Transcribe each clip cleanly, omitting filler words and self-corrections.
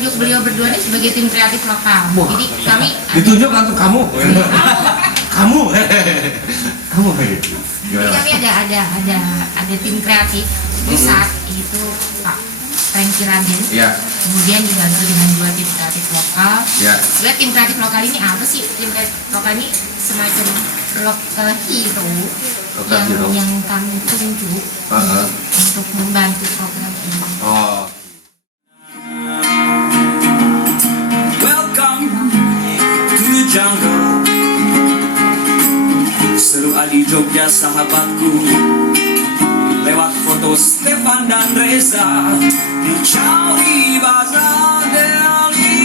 menunjuk beliau berdua ini sebagai tim kreatif lokal. Jadi kami ditunjuk langsung kamu. Kamu. Jadi kami ada tim kreatif pusat itu Pak Franky Raden. Ya. Kemudian dibantu dengan 2 tim kreatif lokal. Ya. Sebenarnya tim kreatif lokal ini apa sih? Tim kreatif lokal ini semacam local hero yang kami tunjuk untuk membantu program ini. Oh. Welcome to the jungle. Seru Ali Jogja sahabatku. Lewat foto Stefan dan Reza di Chauri Bazar Delhi.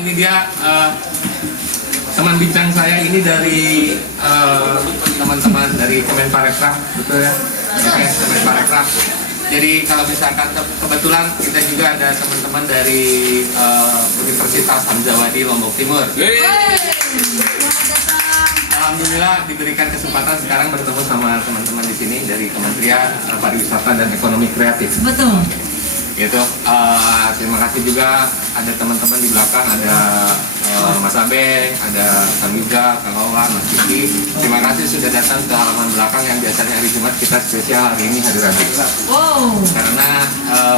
Ini dia teman bincang saya ini dari teman-teman dari Kemenparekraf, betul ya? Oke, Kemenparekraf. Jadi kalau misalkan kebetulan kita juga ada teman-teman dari Universitas Hamzawadi Lombok Timur. Alhamdulillah diberikan kesempatan sekarang bertemu sama teman-teman di sini dari Kementerian Pariwisata dan Ekonomi Kreatif. Betul. Gitu. Terima kasih juga ada teman-teman di belakang, ada Mas Abe, ada Kang Yuga, Kang Owan, Mas Kiki. Terima kasih sudah datang ke halaman belakang yang biasanya hari Jumat kita spesial, hari ini hari Rabu. Wow. Karena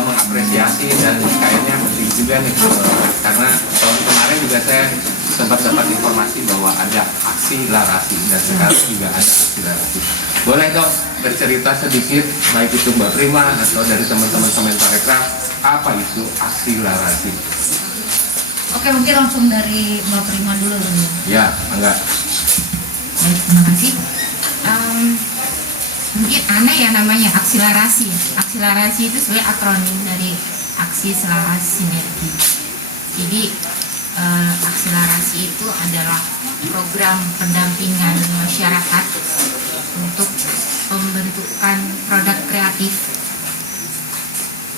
mengapresiasi dan kayaknya penting juga nih karena tahun kemarin juga saya sempat dapat informasi bahwa ada aksi larasi dan sekarang juga ada aksi larasi. Boleh dong bercerita sedikit, baik itu Mbak Prima atau dari teman-teman Kemenparekraf, apa itu aksi larasi? Oke, mungkin langsung dari Mbak Prima dulu. Ya, enggak. Baik, terima kasih. Mungkin aneh ya namanya akselerasi. Akselerasi itu sebenarnya akronim dari aksi selaras sinergi. Jadi akselerasi itu adalah program pendampingan masyarakat untuk pembentukan produk kreatif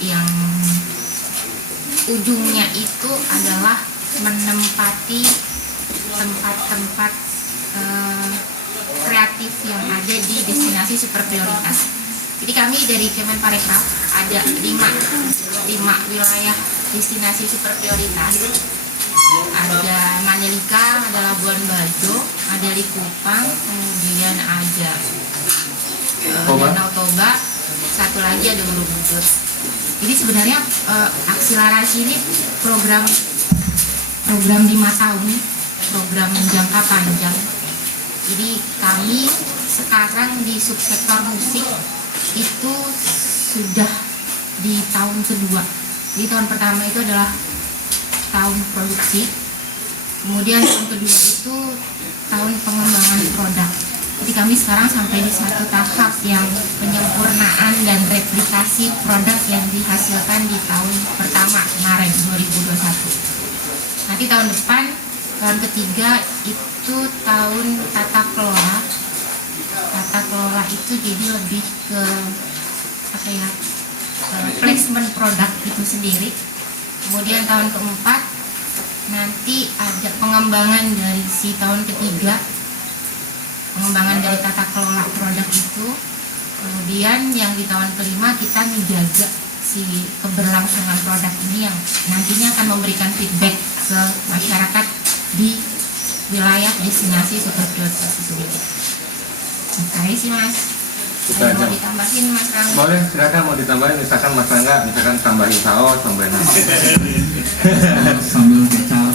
yang ujungnya itu adalah menempati tempat-tempat kreatif yang ada di destinasi super prioritas. Jadi kami dari Kemenparekraf ada 5 wilayah destinasi super prioritas. Ada Mandalika, ada Labuan Bajo, ada Likupang, kemudian ada Danau Toba, satu lagi ada Borobudur. Jadi sebenarnya aksi larasi ini program 5 tahun, program jangka panjang. Jadi kami sekarang di subsektor musik itu sudah di tahun kedua. Jadi tahun pertama itu adalah tahun produksi, kemudian tahun kedua itu tahun pengembangan produk. Jadi kami sekarang sampai di satu tahap yang penyempurnaan dan replikasi produk yang dihasilkan di tahun pertama kemarin 2021. Nanti tahun depan, tahun ketiga itu tahun tata kelola. Tata kelola itu jadi lebih ke apa ya, placement produk itu sendiri. Kemudian tahun keempat nanti ada pengembangan dari si tahun ketiga, pengembangan dari tata kelola produk itu. Kemudian yang di tahun kelima kita menjaga si keberlangsungan produk ini yang nantinya akan memberikan feedback ke masyarakat di wilayah destinasi super prioritas itu sendiri. Oke sih Mas. Ada mau ditambahin Mas Rangga? Boleh, silakan mau ditambahin, misalkan Mas Rangga, misalkan tambahin saus, tambahin nasi.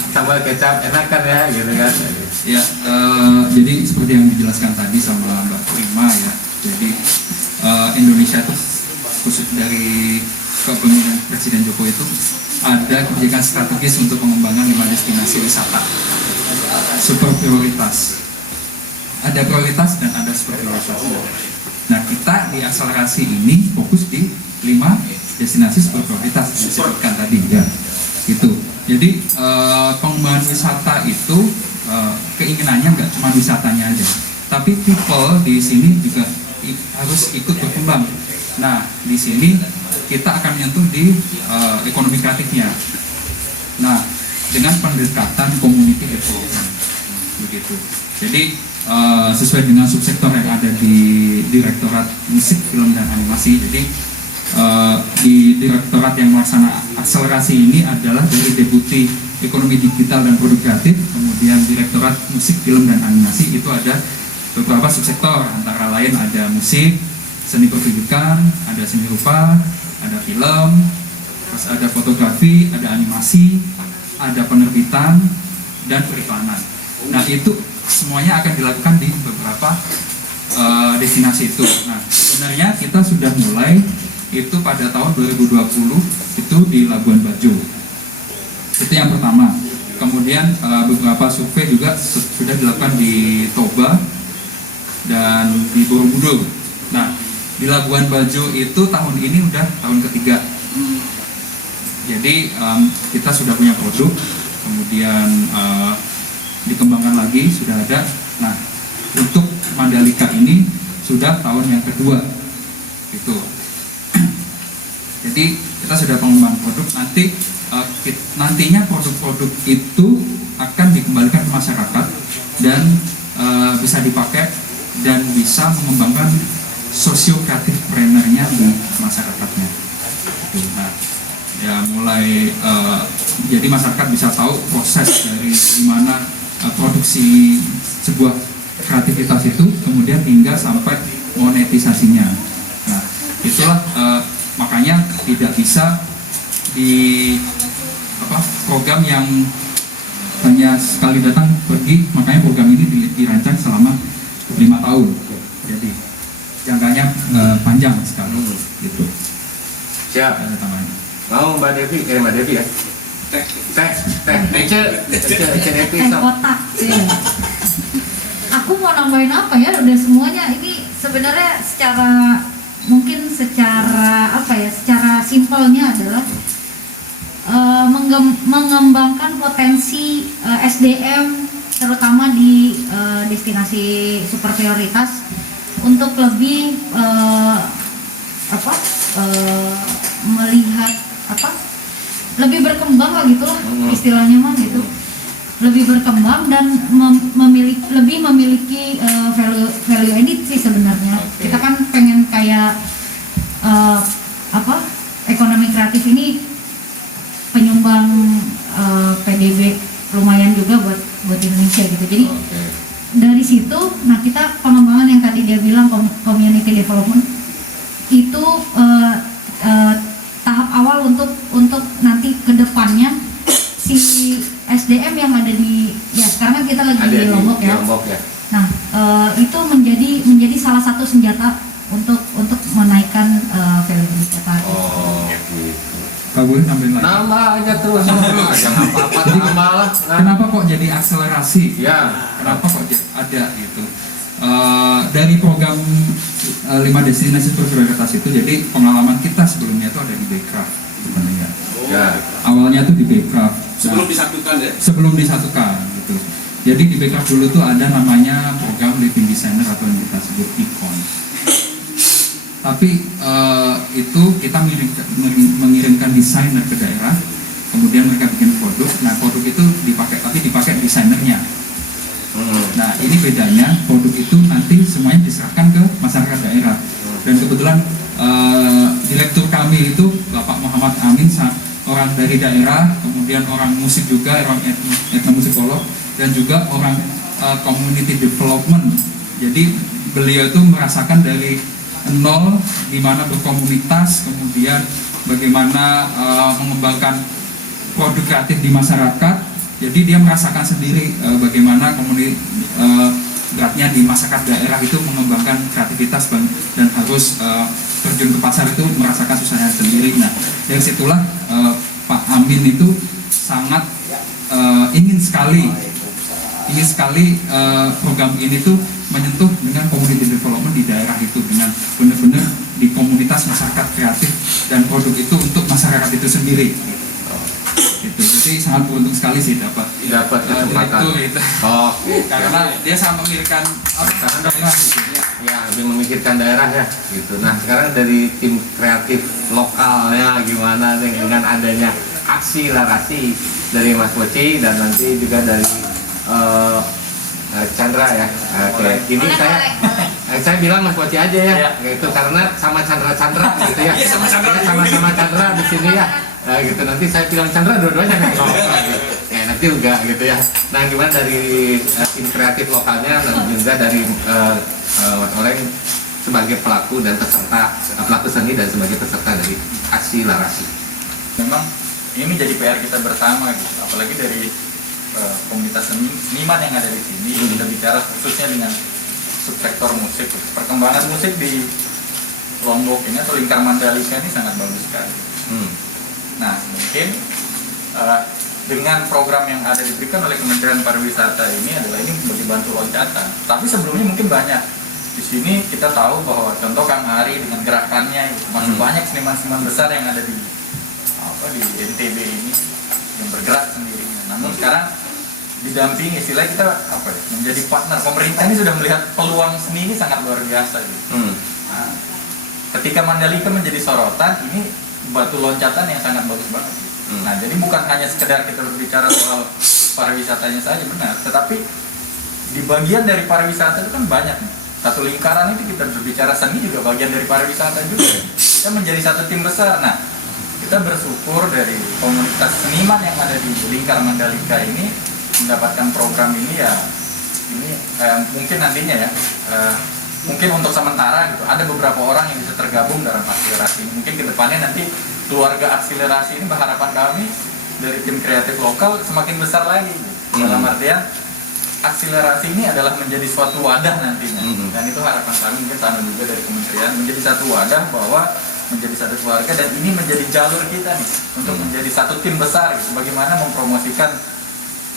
Sambal kecap, enak kan ya, gitu kan? Ya, jadi seperti yang dijelaskan tadi sama Mbak Prima ya. Jadi Indonesia itu khusus dari kepemimpinan Presiden Jokowi itu ada kebijakan strategis untuk pengembangan 5 destinasi wisata super prioritas. ada prioritas dan ada super prioritas. Nah, kita di akselerasi ini fokus di 5 destinasi super prioritas yang disebutkan tadi ya. Gitu. Jadi pengembangan wisata itu keinginannya nggak cuma wisatanya aja, tapi people di sini juga harus ikut berkembang. Nah, di sini kita akan menyentuh di ekonomi kreatifnya. Nah, dengan pendekatan community development, begitu. Jadi sesuai dengan subsektor yang ada di Direktorat Musik, Film dan Animasi. Jadi di direktorat yang melaksanakan akselerasi ini adalah dari Deputi Ekonomi Digital dan Produk Kreatif, kemudian Direktorat Musik, Film dan Animasi. Itu ada beberapa subsektor, antara lain ada musik, seni pertunjukan, ada seni rupa, ada film, terus ada fotografi, ada animasi, ada penerbitan, dan periklanan. Nah, itu semuanya akan dilakukan di beberapa destinasi itu. Nah, sebenarnya kita sudah mulai itu pada tahun 2020 itu di Labuan Bajo. Itu yang pertama. Kemudian beberapa survei juga sudah dilakukan di Toba dan di Borobudur. Nah, di Labuan Bajo itu tahun ini udah tahun ketiga. Jadi kita sudah punya produk, kemudian dikembangkan lagi, sudah ada. Nah, untuk Mandalika ini sudah tahun yang kedua, gitu. Jadi kita sudah pengembangan produk. Nantinya produk-produk itu akan dikembalikan ke masyarakat dan bisa dipakai dan bisa mengembangkan sosio-kreatif planner-nya di masyarakatnya. Nah, ya mulai jadi masyarakat bisa tahu proses dari gimana produksi sebuah kreativitas itu, kemudian hingga sampai monetisasinya. Nah, itulah makanya tidak bisa di program yang hanya sekali datang pergi, makanya program ini dirancang selama 5 tahun. Jadi jangkanya panjang sekali gitu. Siap. Mau Mbak Devi, Mbak Devi ya? Ece Devi. Kotak. Aku mau nambahin apa ya? Udah semuanya. Ini sebenarnya secara simpelnya adalah mengembangkan potensi SDM terutama di destinasi super prioritas untuk lebih melihat lebih berkembang lah gitulah istilahnya mah gitu, lebih berkembang dan lebih memiliki value added sih sebenarnya. Kita kan pengen kayak ekonomi kreatif ini penyumbang PDB lumayan juga buat Indonesia gitu. Jadi dari situ, nah kita pengembangan yang tadi dia bilang community development itu tahap awal untuk nanti kedepannya si SDM yang ada di sekarang kita lagi di Lombok ya. Nah itu menjadi salah satu senjata untuk menaikkan value kita. Kak boleh nambahin lagi? Nambah aja terus, jangan apa-apa tambah lah. Kenapa kok jadi akselerasi? Ya. Kenapa kok ada gitu? Dari program 5 destinasi prioritas itu, jadi pengalaman kita sebelumnya itu ada di Bekraf sebenarnya. Ya. Awalnya tuh di Bekraf. Sebelum disatukan ya? Sebelum disatukan gitu. Jadi di Bekraf dulu tuh ada namanya program Living Designer atau yang kita sebut ICON. Tapi itu kita mengirimkan desainer ke daerah, kemudian mereka bikin produk. Nah produk itu dipakai desainernya. Nah ini bedanya, produk itu nanti semuanya diserahkan ke masyarakat daerah. Dan kebetulan direktur kami itu Bapak Muhammad Amin, orang dari daerah, kemudian orang musik juga, orang etnomusikolog, dan juga orang community development. Jadi beliau itu merasakan dari nol, di mana berkomunitas, kemudian bagaimana mengembangkan produk kreatif di masyarakat. Jadi dia merasakan sendiri bagaimana beratnya di masyarakat daerah itu mengembangkan kreativitas dan harus terjun ke pasar itu merasakan susahnya sendiri. Nah dari situlah Pak Amin itu sangat ingin sekali ingin sekali program ini tuh menyentuh dengan community development di daerah itu, dengan benar-benar di komunitas masyarakat kreatif dan produk itu untuk masyarakat itu sendiri. Gitu. Jadi sangat beruntung sekali sih dapat kesempatan. Gitu. Oh, Karena dia sangat memikirkan daerah gitu. ya lebih memikirkan daerah ya gitu. Nah sekarang dari tim kreatif lokalnya gimana nih dengan adanya aksi larasi dari Mas Poci dan nanti juga dari Chandra ya. Oke, ini saya bilang Mas Poci aja ya, gitu karena sama Chandra gitu ya. Sama-sama Chandra di sini ya. Gitu nanti saya bilang Chandra dua-duanya nih. Ya nanti juga gitu ya. Nah gimana dari tim kreatif lokalnya dan juga dari Mas Oleng sebagai pelaku dan peserta, pelaku seni dan sebagai peserta dari aksi larasi. Memang ini menjadi PR kita bersama gitu. Apalagi dari komunitas seniman yang ada di sini, kita bicara khususnya dengan subsektor musik. Perkembangan musik di Lombok ini atau lingkar Mandalika ini sangat bagus sekali. Nah, mungkin dengan program yang ada diberikan oleh Kementerian Pariwisata ini adalah ini menjadi bantu loncatan. Tapi sebelumnya mungkin banyak. Di sini kita tahu bahwa contoh Kang Ari dengan gerakannya masih banyak seniman-seniman besar yang ada di NTB ini yang bergerak sendiri. Namun sekarang didampingi, istilahnya kita menjadi partner. Pemerintah ini sudah melihat peluang seni ini sangat luar biasa gitu. Nah, ketika Mandalika menjadi sorotan, ini batu loncatan yang sangat bagus banget. Nah, jadi bukan hanya sekedar kita berbicara soal pariwisatanya saja, benar, tetapi di bagian dari pariwisata itu kan banyak nih. Satu lingkaran itu kita berbicara seni juga bagian dari pariwisata juga. Kita menjadi satu tim besar. Nah, kita bersyukur dari komunitas seniman yang ada di lingkar Mandalika ini mendapatkan program ini ya. Ini mungkin nantinya ya. Mungkin untuk sementara gitu, ada beberapa orang yang bisa tergabung dalam akselerasi ini. Mungkin kedepannya nanti keluarga akselerasi ini berharapan kami dari tim kreatif lokal semakin besar lagi. Dalam artian akselerasi ini adalah menjadi suatu wadah nantinya. Dan itu harapan kami mungkin sama juga dari kementerian menjadi satu wadah bahwa menjadi satu keluarga dan ini menjadi jalur kita nih untuk menjadi satu tim besar gitu. Bagaimana mempromosikan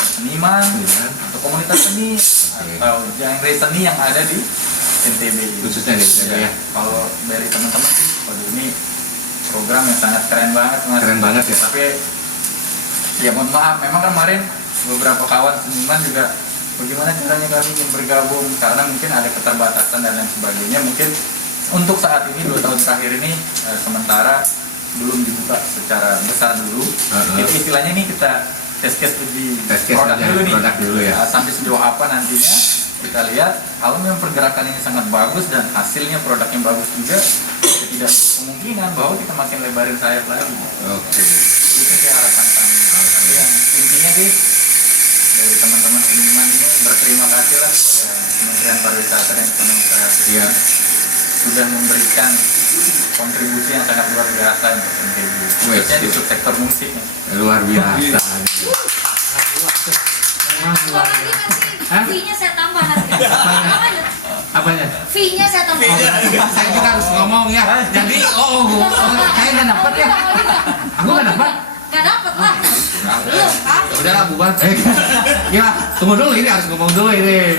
seniman atau komunitas seni atau genre seni yang ada di NTB khususnya di NTB ya. Kalau dari teman-teman sih, waduh ini program yang sangat keren banget Mas. Keren banget ya. Tapi ya mohon maaf, memang kemarin beberapa kawan seniman juga bagaimana caranya kami ingin bergabung karena mungkin ada keterbatasan dan lain sebagainya. Mungkin untuk saat ini 2 tahun terakhir ini sementara belum dibuka secara besar dulu. Jadi istilahnya ini kita tes case uji produk dulu nih. Ya. Sampai sejauh apa nantinya kita lihat. Kalau memang pergerakan ini sangat bagus dan hasilnya produknya bagus juga, ya tidak kemungkinan bahwa kita makin lebarin sayap lagi. Oke. Itu sih harapan kami. Tapi yang intinya sih dari teman-teman seniman ini berterima kasih lah kepada Kementerian Pariwisata dan Ekonomi Kreatif sudah memberikan kontribusi yang sangat luar biasa untuk NTB, khususnya di subsektor musik. Luar biasa. Fee-nya saya tambah nanti. Apanya? Fee-nya saya tambah. Saya juga harus ngomong ya. Jadi saya nggak dapat ya. Aku nggak dapat. Nggak dapat lah. Belum kan? Udahlah bubar. Ya, tunggu dulu ini harus ngomong dulu ini.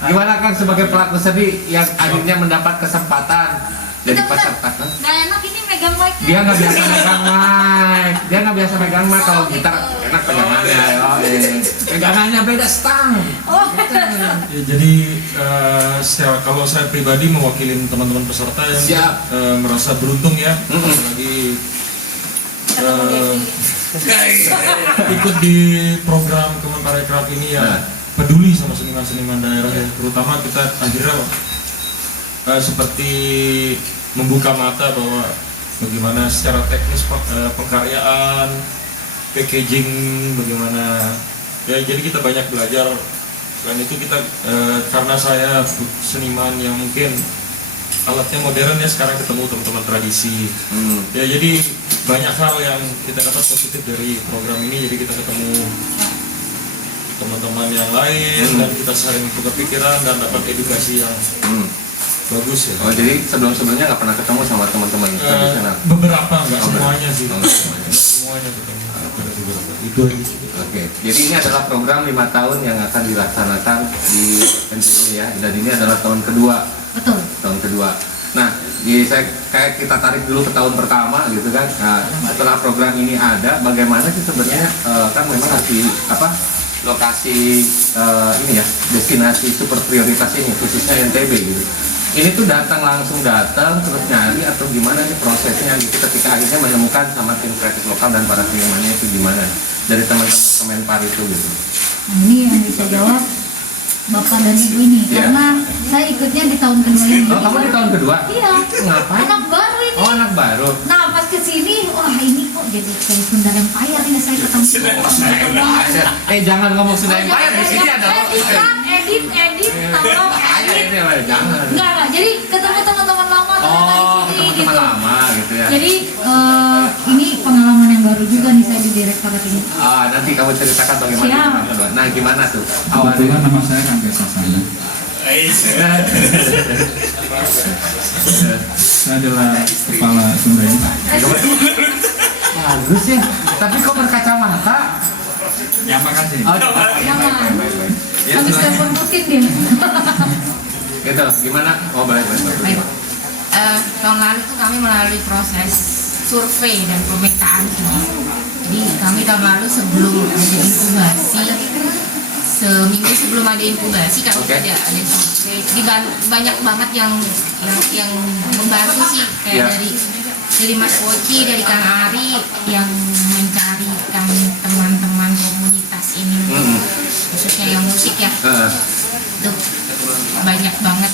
Gimana kan sebagai pelaku seni yang akhirnya mendapat kesempatan jadi peserta? Nggak enak ini megang mic-nya. Dia nggak biasa megang mic. Dia nggak biasa megang mic. Kalau gitar enak pegangannya. Pegangannya beda stang. Ya, jadi kalau saya pribadi mewakili teman-teman peserta yang merasa beruntung ya, apalagi ikut di program Kemenparekraf ini ya, peduli sama seniman-seniman daerah ya, terutama kita akhirnya seperti membuka mata bahwa bagaimana secara teknis pengkaryaan, packaging, bagaimana ya, jadi kita banyak belajar. Dan itu kita karena saya seniman yang mungkin alatnya modern ya, sekarang ketemu teman-teman tradisi ya, jadi banyak hal yang kita dapat positif dari program ini. Jadi kita ketemu teman-teman yang lain dan kita saling tukar pikiran dan dapat edukasi yang bagus ya. Oh, jadi sebelum-sebelumnya nggak pernah ketemu sama teman-teman tradisional? Beberapa, nggak semuanya sih. Semuanya. Semuanya ketemu. Ada beberapa. Itu aja. Oke, jadi ini adalah program 5 tahun yang akan dilaksanakan di NTB ya, dan ini adalah tahun kedua. Betul. Tahun kedua. Nah, kayak kita tarik dulu ke tahun pertama gitu kan. Nah, setelah program ini ada, bagaimana sih sebenarnya kan memang harus lokasi ini ya, destinasi super prioritas ini khususnya NTB gitu. Ini tuh langsung datang terus nyari atau gimana nih prosesnya gitu ketika akhirnya menemukan sama tim kreatif lokal dan para senimannya itu gimana dari teman-teman Kemenpar itu gitu. Nah, ini yang bisa jawab Bapak dan Ibu ini, karena saya ikutnya di tahun kedua ini. Oh, kamu di tahun kedua? Iya. Ngapain? Anak baru ini. Oh, anak baru. Nah, pas kesini, wah ini kok jadi kayak Sunda Empire ini saya ketemu. Jangan ngomong Sunda Empire, di sini ada. Edit, tolong edit. Jangan. Enggak, jadi ketemu teman-teman lama Teman-teman gitu. lama gitu ya. Jadi ini pengalaman yang baru juga nih saya di direktorat ini. Nanti kamu ceritakan bagaimana. Siap. Nah, gimana tuh? Kebetulan nama saya Rangga Sasana. Saya adalah kepala Sunda Empire. Bagus ya. Tapi kok berkacamata? Ya makasih. Jangan. Baik. Ya, Habis silakan. telepon rutin dia. Gitu, gimana? Oh, baik. Baik. Tahun lalu tuh kami melalui proses survei dan pemetaan. Jadi kami tahun lalu sebelum ada inkubasi, seminggu sebelum ada inkubasi kami ada survei. Jadi banyak banget yang membantu sih, kayak dari Mas Poci, dari Kang Ari yang mencarikan teman-teman komunitas ini, khususnya yang musik ya. Itu banyak banget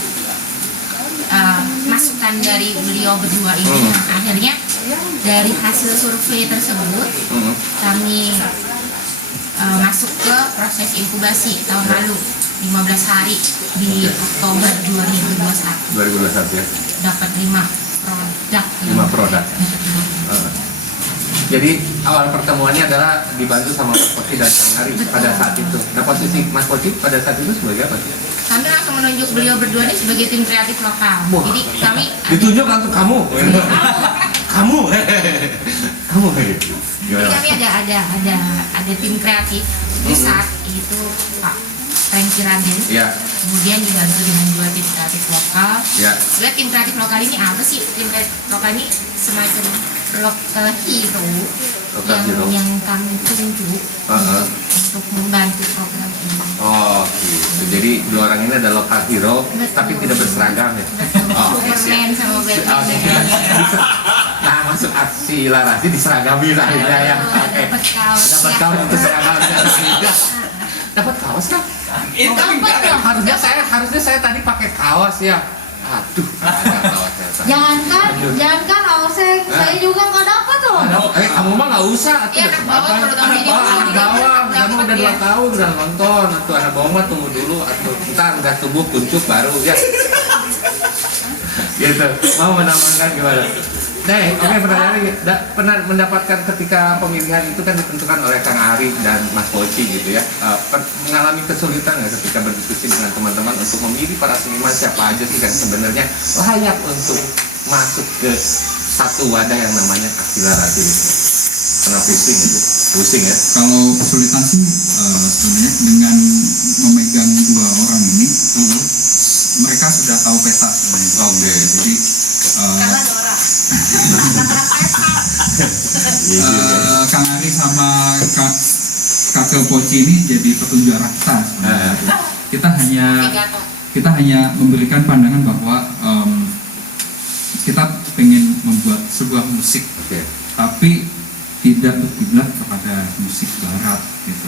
masukan dari beliau berdua ini. Akhirnya dari hasil survei tersebut kami masuk ke proses inkubasi tahun lalu 15 hari di Oktober 2021 ya. dapat 5 produk. Jadi awal pertemuannya adalah dibantu sama Mas Poci dan Kang Ari pada saat itu. Nah, posisi Mas Poci pada saat itu sebagai apa sih? Kami langsung menunjuk beliau berdua ini sebagai tim kreatif lokal. Jadi kami ditunjuk langsung kamu. Kamu. Jadi kami ada tim kreatif di saat itu Pak Franky Raden. Ya. Kemudian dibantu dengan 2 tim kreatif lokal. Ya. Sebenarnya tim kreatif lokal ini apa sih? Tim kreatif lokal ini semacam local hero yang kami tunjuk untuk membantu program ini. Oh, gitu. Jadi 2 orang ini adalah local hero, tapi tidak berseragam ya. Superman sama Batman. Nah, masuk aksi Larasi diseragami akhirnya ya. Dapat kaos. Dapat kaos itu seragamnya. Dapat kaos kan? Harusnya saya tadi pakai kaos ya. Aduh, ada kaosnya. Jangankan saya juga nggak dapat loh. Kamu mah nggak usah. Iya, anak bawang baru tahun ini. Anak bawang, kamu udah 2 tahun udah nonton. Atau anak bawang mah tunggu dulu. Atau ntar udah tumbuh kuncup baru ya. Gitu. Mau menambahkan gimana? Oke, pertanyaannya pernah mendapatkan ketika pemilihan itu kan ditentukan oleh Kang Ari dan Mas Poci gitu ya, mengalami kesulitan nggak ketika berdiskusi dengan teman-teman untuk memilih para seniman siapa aja sih yang sebenarnya layak untuk masuk ke satu wadah yang namanya Akselerasi gitu? Pernah pusing ya? Kalau kesulitan sih sebenarnya dengan memegang 2 orang ini, mereka sudah tahu peta sebenarnya. Oke. Jadi Kang Ari sama Kakek Poci ini jadi petunjuk arah kita sebenarnya. Kita hanya memberikan pandangan bahwa kita pengen membuat sebuah musik, tapi tidak berkiblat kepada musik barat gitu.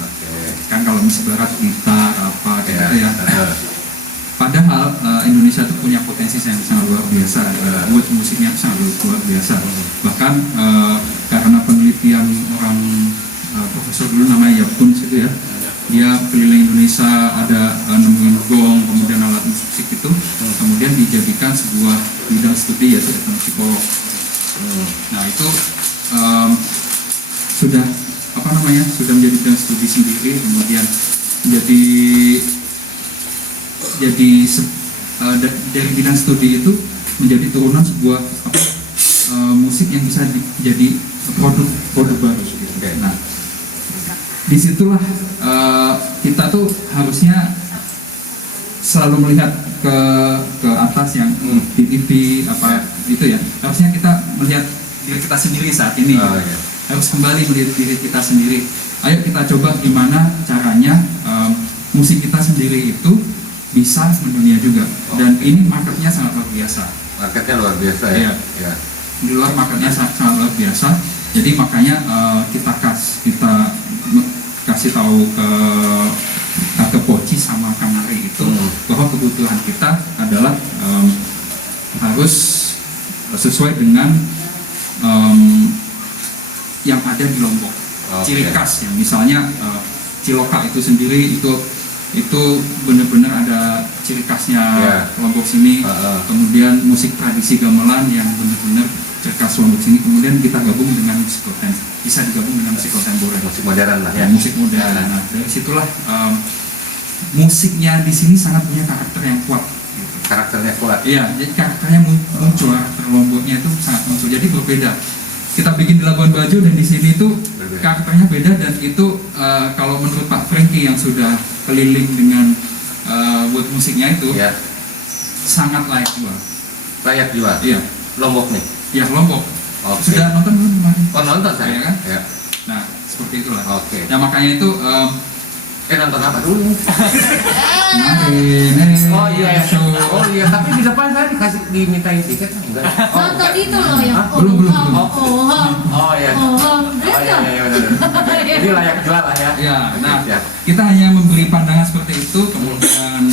Kan kalau musik barat gitar apa gitu ya. Padahal Indonesia itu punya potensi yang sangat luar biasa, buat musiknya sangat luar biasa. Bahkan karena penelitian orang profesor dulu namanya Yapun itu ya, dia keliling Indonesia ada nemuin gong, kemudian alat musik itu, kemudian dijadikan sebuah bidang studi yaitu etnomusikolog. Nah itu sudah sudah menjadi bidang studi sendiri, kemudian dari bidang studi itu menjadi turunan sebuah musik yang bisa jadi produk baru. Nah, disitulah kita tuh harusnya selalu melihat ke atas yang di TV apa gitu ya. Harusnya kita melihat diri kita sendiri saat ini. Harus kembali melihat diri kita sendiri. Ayo kita coba gimana caranya musik kita sendiri itu bisa mendunia juga. Dan ini marketnya sangat luar biasa. Marketnya luar biasa ya. Iya. Di luar marketnya sangat luar biasa. Jadi makanya kita kasih tahu ke Poci sama Kang Ari itu bahwa kebutuhan kita adalah harus sesuai dengan yang ada di Lombok. Ciri khas ya, misalnya Ciloka itu sendiri itu benar-benar ada ciri khasnya Lombok sini. Kemudian musik tradisi gamelan yang benar-benar ciri khas Lombok sini. Kemudian kita gabung dengan musik kontemporer, bisa digabung dengan musik kontemporer, musik modern lah ya. Musik modern. Nah, dari situlah musiknya di sini sangat punya karakter yang kuat. Gitu. Karakternya kuat. Iya, jadi karakternya muncul, karakter Lomboknya itu sangat muncul. Jadi berbeda. Kita bikin di Labuan Bajo dan di sini itu karakternya beda, dan itu kalau menurut Pak Franky yang sudah keliling dengan buat musiknya itu sangat layak jual. Layak jual. Iya. Lombok nih. Ya Lombok. Sudah nonton belum kemarin? Oh nonton saya kan? Ya. Nah seperti itulah. Oke. Nah makanya itu nonton apa dulu? Oh iya. Oh iya. Tapi di depan saya dimintain tiket enggak? Nonton itu loh ya. Belum. Oh iya. Iya. Jadi layak jual lah ya. Ya. Nah kita hanya memberi pandangan seperti itu, kemudian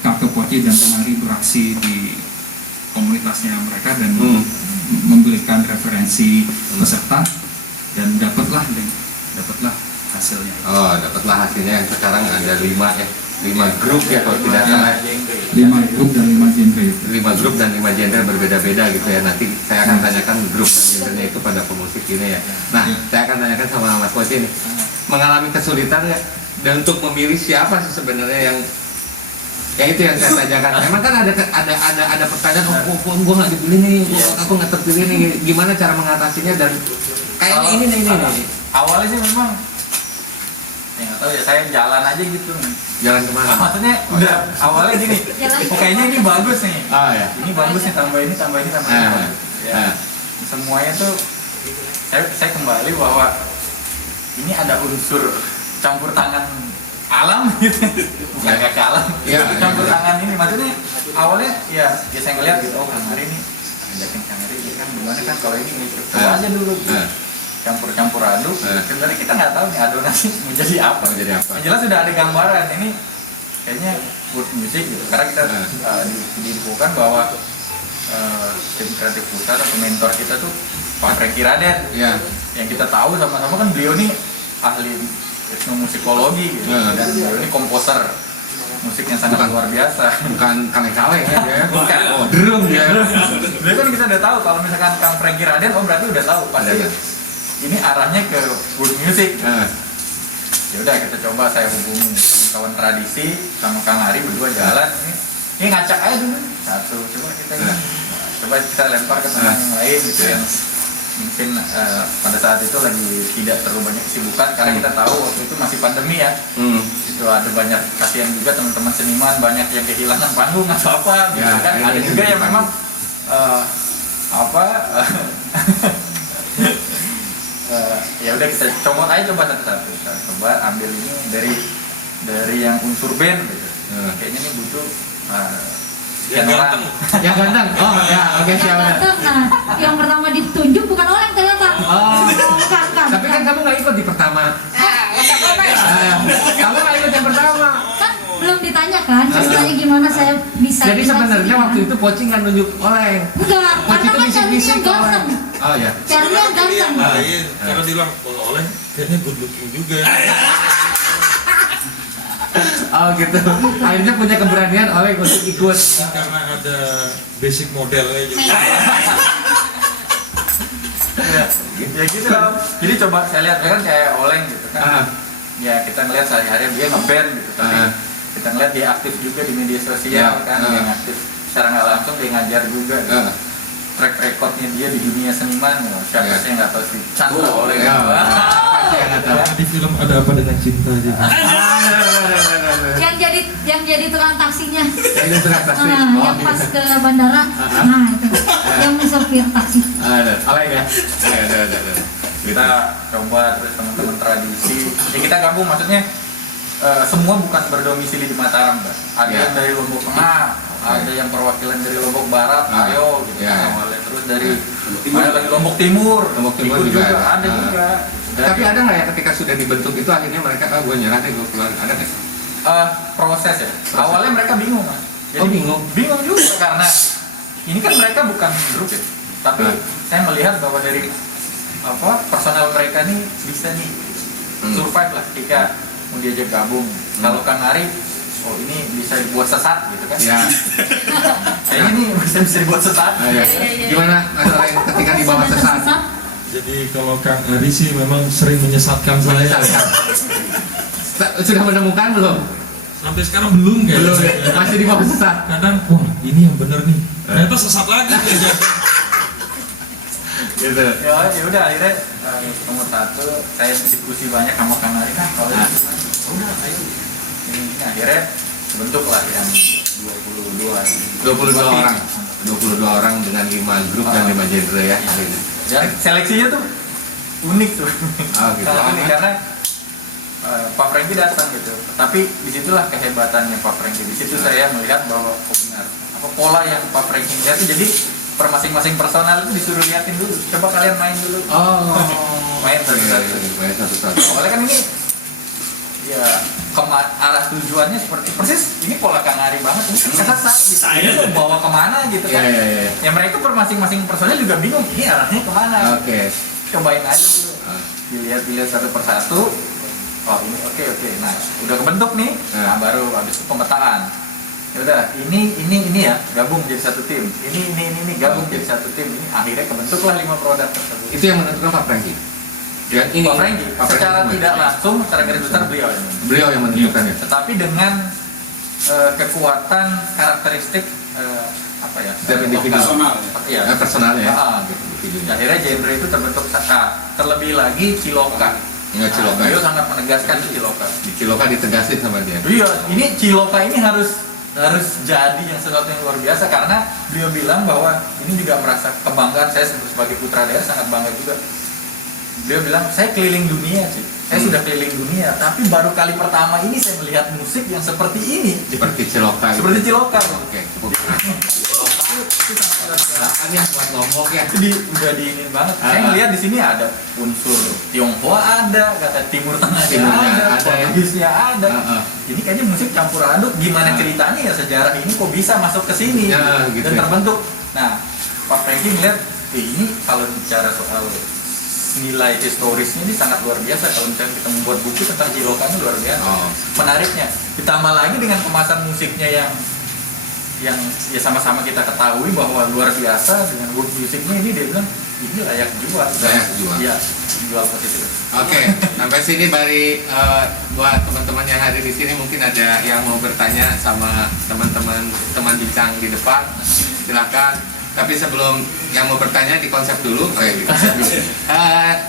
Kakek Poci dan Kang Ari beraksi di komunitasnya mereka dan memberikan referensi peserta, dan dapatlah hasilnya. Oh, dapatlah hasilnya yang sekarang ada 5 grup ya kalau tidak salah. 5 grup dan 5 genre. 5 grup dan 5 genre berbeda-beda gitu ya. Nanti saya akan tanyakan grup dan genrenya itu pada pemusik ini ya. Nah, saya akan tanyakan sama Mas Poci nih. Mengalami kesulitan ya dan untuk memilih siapa sih sebenarnya yang itu yang saya tanyakan. Memang kan ada pertanyaan, gue nggak dipilih nih, aku nggak terpilih nih. Gimana cara mengatasinya dan kayaknya ini. Awalnya sih memang nggak tahu ya, saya jalan aja gitu. Jalan kemana? Maksudnya udah awalnya gini, kayaknya ini bagus nih. Ya. Ini bagus nih, tambah ini. Ya. Semuanya tuh saya kembali bahwa ini ada unsur campur tangan alam gitu, bukan kayak alam. Campur tangan ini, maksudnya awalnya ya saya ngeliat gitu, Kang Ari nih, ajakin Kang Ari kan gimana kan kalau ini coba aja dulu. Campur aduk. Sebenarnya kita nggak tahu nih adonannya menjadi apa. Yang jelas sudah ada gambaran ini kayaknya good music gitu. Karena kita diinfokan bahwa tim kreatif pusat atau mentor kita tuh Pak Franky Raden. Yang kita tahu sama-sama kan beliau nih ahli etnomusikologi gitu. Dan beliau ini komposer musik yang sangat luar biasa. Bukan kaleng-kaleng ya dia. Bukan. Drum dia. Beliau kan kita udah tahu kalau misalkan Kang Franky Raden, berarti udah tahu pasti. Ini arahnya ke good music. Ya udah kita coba, saya hubungi kawan tradisi sama Kang Ari berdua jalan ini ngacak aja dulu satu, coba kita lempar ke teman yang lain gitu yang mungkin pada saat itu lagi tidak terlalu banyak kesibukan karena kita tahu waktu itu masih pandemi ya. Itu ada banyak kasihan juga teman-teman seniman, banyak yang kehilangan panggung atau apa gitu kan. Ada juga yang memang ya udah kita comot aja coba satu-satu. Kita coba ambil ini dari yang unsur band gitu. Kayaknya ini butuh yang ganteng. Yang ganteng. Oh ya, oke siap. Nah, yang pertama ditunjuk bukan Oleng ternyata. Bukan. Tapi kan kamu nggak ikut di pertama. Kamu nggak ikut yang pertama. Kan belum ditanya kan ceritanya gimana saya bisa. Jadi sebenarnya waktu itu Poci nggak nunjuk Oleng. Enggak, Poci karena kan carinya ganteng. Oh ya. Carinya ganteng. Iya, karena bilang kalau Oleng kayaknya good looking juga. Oh gitu. Akhirnya punya keberanian Oleng untuk ikut. Karena ada basic modelnya juga. Ya gitu loh. Jadi coba saya lihat kan kayak Oleng gitu kan. Ya kita ngeliat sehari-hari dia ngeband gitu. Tapi kita ngeliat dia aktif juga di media sosial kan. Dia aktif secara nggak langsung, dia ngajar juga gitu. track recordnya dia di dunia seniman, ya, siapa Ya. sih yang nggak tahu sih Chandra oleh ya. Pasti yang nggak tahu. Di film Ada Apa Dengan Cinta aja. Yang jadi tukang taksinya. Ini sudah taksi. Yang pas ke bandara. Nah, itu. Yang sopir taksi. Ada. Oleh ya. Ada. Kita coba terus teman-teman tradisi. Ya kita gabung, maksudnya semua bukan berdomisili di Mataram, Mbak. Ada Ya. yang dari Lombok Tengah, ada yang perwakilan dari Lombok Barat, ayo gitu. Ya. Awalnya. Terus dari ada lagi Lombok Timur, Lombok Timur ikut juga juga, ada. ada juga. Tapi ada nggak ya ketika sudah dibentuk itu akhirnya mereka gue nyerah deh gue keluar, ada nggak? Proses ya. Awalnya mereka bingung, Mas. Oh, bingung? Bingung juga karena ini kan mereka bukan grup ya. Tapi saya melihat bahwa dari personal mereka nih bisa nih survive lah ketika mau diajak gabung. Kalau Kang Ari, oh ini bisa dibuat sesat gitu kan? Ya. Kayaknya ini bisa dibuat sesat. Ya. Gimana masalah yang ketika di bawah sesat? Jadi kalau Kang Ari sih memang sering menyesatkan saya. Sudah menemukan belum? Sampai sekarang belum kayaknya. Belum ya? Masih di bawah sesat. Kadang, wah ini yang bener nih. Ternyata sesat lagi ya. Gitu. Ya udah akhirnya nomor 1 saya diskusi banyak sama Kang Ari kan kalau udah ayo ini akhirnya bentuklah yang 22 orang. 22 orang dengan 5 grup dan 5 genre ya. Dan seleksinya tuh unik tuh. Oh, gitu. Karena Pak Franky datang gitu. Tapi disitulah kehebatannya Pak Franky. Di situ saya melihat bahwa benar pola yang Pak Franky lihat itu, jadi per masing-masing personal itu disuruh liatin dulu. Coba kalian main dulu. Oh. Main satu-satu. Main satu-satu. Awalnya kan ini ya arah tujuannya seperti persis ini pola Kang Ari banget. Ini kan sesat bisa mau bawa kemana gitu kan. Iya. Ya mereka per masing-masing personal juga bingung ini arahnya kemana. Oke. Cobain aja dulu. Dilihat satu persatu. Oh ini oke. Nah udah kebentuk nih. Nah baru habis itu pemetaan. Ya udah ini ya gabung jadi satu tim. Ini gabung jadi satu tim. Ini akhirnya kebentuklah 5 produk tersebut. Itu yang menentukan Pak Franky. Dan ini Pak Franky secara tidak langsung, secara garis besar beliau yang menentukan ya. Tetapi dengan kekuatan karakteristik Setiap individu. Iya. Personal ya. Gitu. Akhirnya genre itu terbentuk terlebih lagi Ciloka. Enggak Ciloka. Beliau sangat menegaskan Ciloka. Di Ciloka ditegasin sama dia. Iya, ini Ciloka ini harus jadi yang sesuatu yang luar biasa karena beliau bilang bahwa ini juga merasa kebanggaan, saya sebagai putra daerah sangat bangga juga. Beliau bilang saya keliling dunia sih, saya sudah keliling dunia, tapi baru kali pertama ini saya melihat musik yang seperti ini. Seperti Ciloka. Seperti Ciloka. Oke. Kan yang buat Lombok ya. Itu udah diinin banget. Saya melihat di sini ada unsur Tionghoa ada, kata Timur Tengah ada, Portugisnya ada. Ini kayaknya musik campur aduk. Gimana ceritanya ya sejarah ini kok bisa masuk ke sini gitu dan ya. terbentuk. Nah, Pak Franky melihat ini kalau bicara soal nilai historisnya ini sangat luar biasa. Kalau misalnya kita membuat buku tentang Ciloka ini luar biasa. Menariknya. Ditambah lagi dengan kemasan musiknya yang ya sama-sama kita ketahui bahwa luar biasa dengan world musiknya ini dia bilang ini layak jual. Iya, jual positif. Oke, sampai sini Bari, buat teman-teman yang hadir di sini mungkin ada yang mau bertanya sama teman bincang di depan, silakan. Tapi sebelum yang mau bertanya di konsep dulu,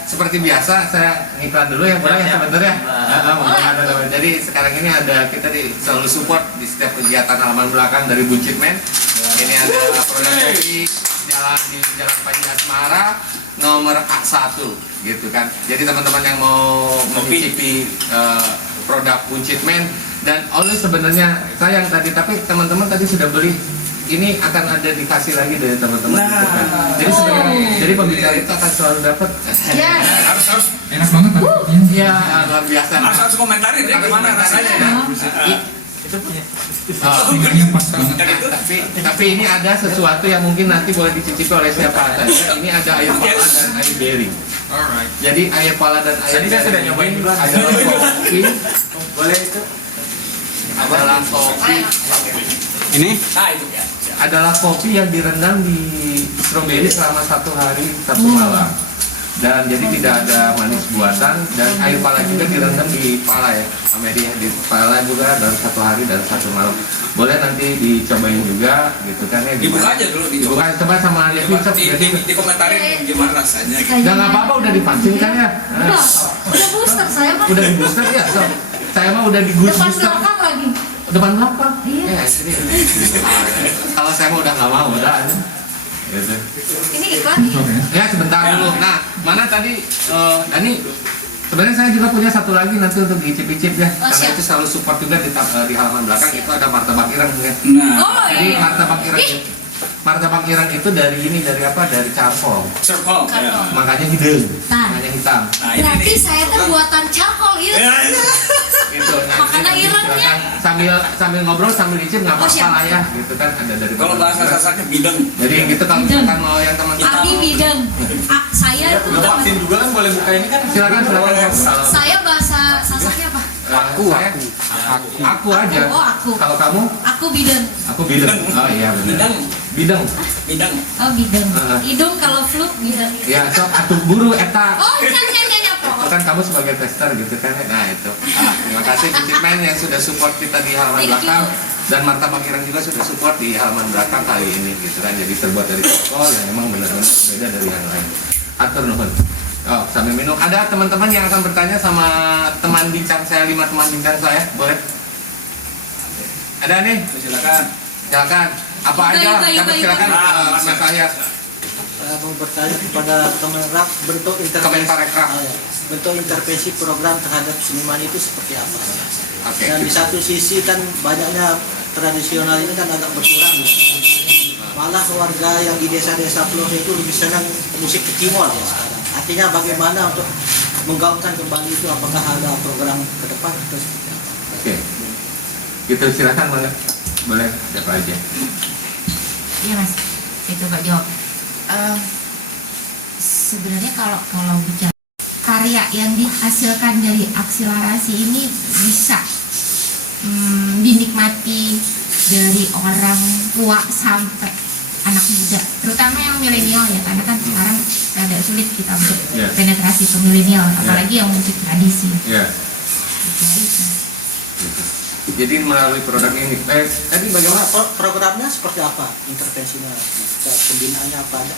seperti biasa saya ngiklan dulu ya boleh ya sebenarnya. Jadi sekarang ini kita selalu support di setiap kegiatan halaman belakang dari Buncit Men. Ini ada produk kopi di Jalan Panji Asmara nomor A1 gitu kan. Jadi teman-teman yang mau mencicipi produk Buncit Men dan oleh sebenarnya sayang tadi tapi teman-teman tadi sudah beli. Ini akan ada dikasih lagi dari teman-teman. Jadi sebenarnya jadi pembicara itu akan selalu dapat. Harus enak banget tadi. Iya, luar biasa. Harus komentarin ya gimana rasanya. Itu punya. Ini pas banget. Tapi ini ada sesuatu yang mungkin nanti boleh dicicipi oleh siapa saja. Ini ada air pala dan air berry. Alright. Jadi air pala dan air Tadi saya sudah nyobain duluan. adalah kopi. Boleh itu? Adalah kopi. Ini? Nah itu ya. Adalah kopi yang direndam di stroberi selama 1 hari 1 malam. dan jadi tidak ada manis buatan, dan air pala juga direndam di pala ya, Amedi ya, di pala juga dalam 1 hari dan 1 malam. Boleh nanti dicobain juga gitu kan ya. Dibuka aja dulu, Dibuka coba sama Livi Sob. di komentarin gimana rasanya gitu. Jangan apa-apa, udah divaksin kan ya? Udah booster saya mah. Udah di booster ya, Sob. Saya mah udah di Depan booster. belakang lagi. Depan belakang. Iya. Ya, sini. Kalau saya mah udah nggak mau, udah. Gitu. Ini iklan. Ya sebentar dulu. Nah, mana tadi Dani? Sebenarnya saya juga punya satu lagi nanti untuk diicip-icip ya. Oh, Karena siap. itu selalu support juga di halaman belakang itu ada martabak ireng ya. Nah, Oh Jadi iya. martabak ireng itu dari ini, dari apa? Dari charcoal. circle. Ya. Makanya hidung, Nah. makanya hitam. Nah, ini Berarti nih. saya tuh buatan charcoal Ya, iya. ya. Itu Makanan irengnya. sambil ngobrol sambil icip nggak Oh, apa-apa siap. lah ya, gitu kan ada dari Kalau bahasa sasaknya bideng. Jadi gitu kalau Bideng. misalkan mau yang teman-teman Ardi bideng. Saya itu Udah vaksin juga kan boleh buka ini kan? silakan silakan. Saya bahasa Sasaknya apa? Aku aja. Oh, aku. Kalau kamu? Aku bideng. Aku bideng. Oh iya benar. Bideng. Bideng. Bideng. Oh bideng. Ah. Hidung kalau flu bideng. Ya, sok atuh buru eta. Oh nyanyi apa? Kan kamu sebagai tester gitu kan. Nah, itu. Terima kasih Cicipmen yang sudah support kita di halaman Thank you. belakang, dan martabak ireng juga sudah support di halaman belakang kali ini gitu kan. Jadi terbuat dari charcoal yang memang benar-benar berbeda dari yang lain. Atur nuhun. Oh, sambil minum. Ada teman-teman yang akan bertanya sama teman bincang saya, 5 teman bincang saya, boleh? Ada nih, Silakan. silakan. Apa aja? Kami silakan Mas. Mas saya. Saya mau bertanya kepada Kemenrak, bentuk intervensi, Kemenparekraf. bentuk intervensi program terhadap seniman itu seperti apa? Oke. Dan di satu sisi kan banyaknya tradisional ini kan agak berkurang ya. Malah warga yang di desa-desa pelosok itu lebih senang musik kecimol ya sekarang. Artinya bagaimana untuk menggaungkan kembali itu, apakah ada program ke depan atau seperti apa? Oke. Gitu silakan boleh. Boleh, siapa aja. Iya mas, saya coba jawab. Sebenarnya kalau bicara karya yang dihasilkan dari akselerasi ini bisa dinikmati dari orang tua sampai anak muda, terutama yang milenial ya, karena kan sekarang agak sulit kita untuk Yes. penetrasi ke milenial, apalagi yang musik tradisi. Ya. Jadi, Gitu. Jadi melalui produk ini, tadi bagaimana? Programnya seperti apa? Intervensinya, pembinaannya apa ada?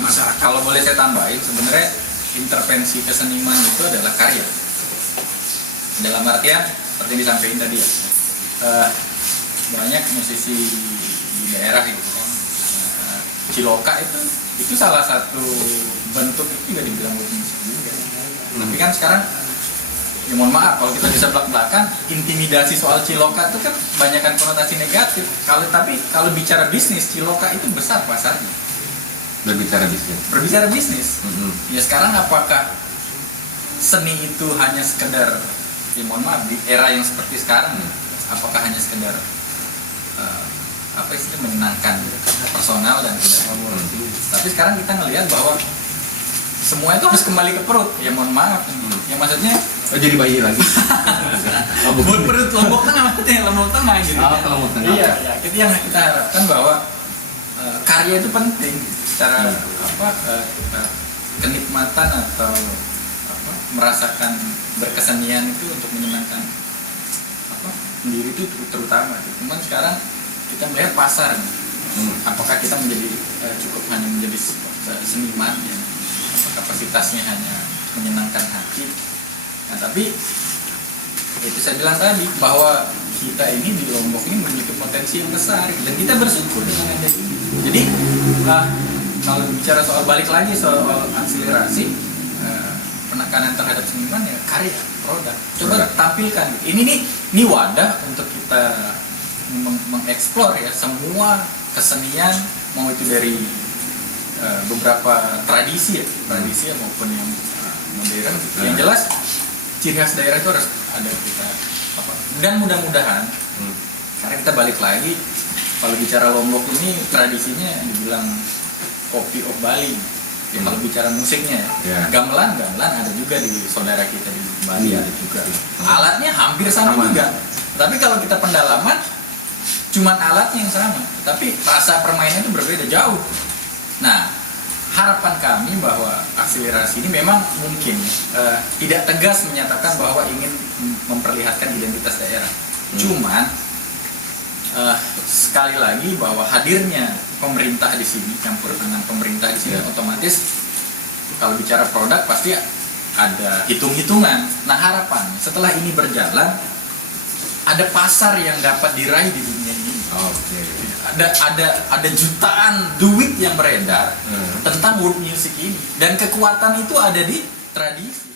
Masyarakat. Kalau boleh saya tambahin, sebenarnya intervensi keseniman itu adalah karya. Dalam artian seperti yang disampaikan tadi ya, banyak musisi di daerah gitu kan. Ciloka itu salah satu bentuk itu juga dibilang musik juga. Tapi kan sekarang ya mohon maaf kalau kita bisa belak-belakan, intimidasi soal Ciloka itu kan banyakkan konotasi negatif. Kalau bicara bisnis, Ciloka itu besar pasarnya. Berbicara bisnis. Berbicara bisnis, Mhm. ya sekarang apakah seni itu hanya sekedar, ya mohon maaf di era yang seperti sekarang, apakah hanya sekedar apa istilah menyenangkan personal dan tidak tapi sekarang kita ngelihat bahwa semua itu harus kembali ke perut, ya mohon maaf, ya maksudnya Oh, jadi bayi lagi. Oh, bukan. perut lombok tengah maksudnya lombok tengah gitu. Oh, Lombok Tengah. Iya, ya itu yang kita harapkan bahwa karya itu penting secara kenikmatan atau merasakan berkesenian itu untuk menyenangkan diri itu terutama. Cuman sekarang kita melihat pasar, apakah kita menjadi cukup hanya menjadi seniman ya, kapasitasnya hanya menyenangkan hati. Nah, tapi itu saya bilang tadi bahwa kita ini di Lombok ini memiliki potensi yang besar dan kita bersyukur dengan ada ini. Jadi kalau bicara soal balik lagi soal akselerasi, penekanan terhadap seniman ya karya produk. Coba tampilkan. Ini wadah untuk kita mengeksplor ya semua kesenian, mau itu dari beberapa tradisi maupun yang modern. Yang jelas ciri khas daerah itu harus ada kita dan mudah-mudahan karena kita balik lagi kalau bicara Lombok ini tradisinya dibilang kopi of Bali ya, kalau bicara musiknya gamelan ada juga di saudara kita di Bali ada juga alatnya hampir sama juga, tapi kalau kita pendalaman cuman alatnya yang sama tapi rasa permainannya itu berbeda jauh. Nah harapan kami bahwa akselerasi ini memang mungkin tidak tegas menyatakan bahwa ingin memperlihatkan identitas daerah. Cuman sekali lagi bahwa hadirnya pemerintah di sini, campur tangan pemerintah di sini, otomatis kalau bicara produk pasti ada hitung-hitungan. Nah, harapan setelah ini berjalan ada pasar yang dapat diraih di dunia ini. Oke. Ada jutaan duit yang beredar tentang world music ini, dan kekuatan itu ada di tradisi.